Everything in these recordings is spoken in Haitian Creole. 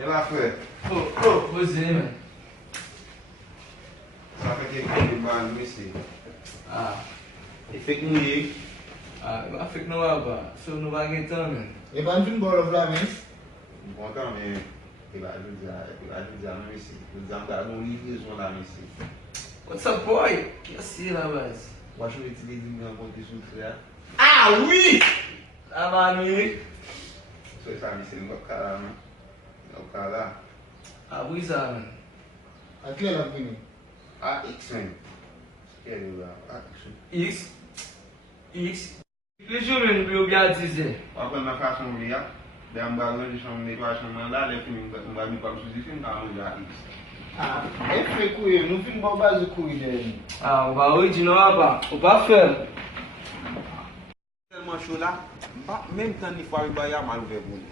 E la fwe? Mèsi men. Sa feke ki ban Mèsi. E fek nou ye? Ma fek nou wapa, so nou ba gen tan men. E ban fin bol of la men? Bon tan men, e ba jou diyan Mèsi. Jou diyan da nou livrezon la Mèsi. What's up boy? Kya si la bas? Wachou itilize mwen konti sou fre? Ah oui! Man oui. So e sa Mèsi nou kala men. Nou kala. Oui sa men. A kle la vini? A X men. Skye di la, a X. X? X? Toujou men bleu bya dize. Wakwen nan fasyon mwen ya. De an ba zon di chan mwen netwasyon man la, le film mwen mi pa msouzi film ka mwen ja X. E fwe kouye, nou fin bo bazi kouye den. Wap orijinal wapa, wap fel. Telman chou la, menm tan ni fwa riba ya man ouve boule.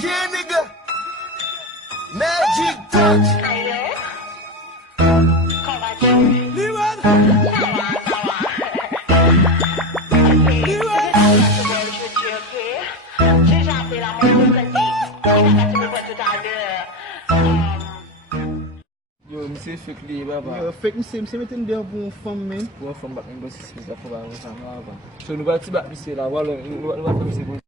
Yeah, nigga. Magic touch. Yo, mse fek li baba. Yo, fek mse meten der pou un fom men. Pou an fom bak men bosi spes la fom ba an wapa. So nou ba ti bak mse la, wala, nou ba fom mse bon.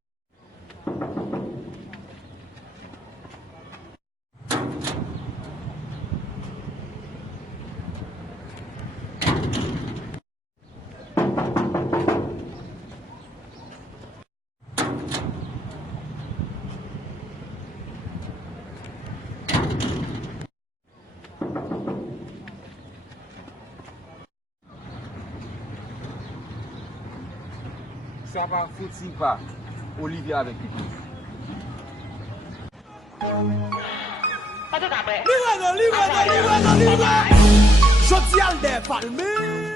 Sa pa foti pa, Olivia avek pipi. Livrezon! Jodi al de palme.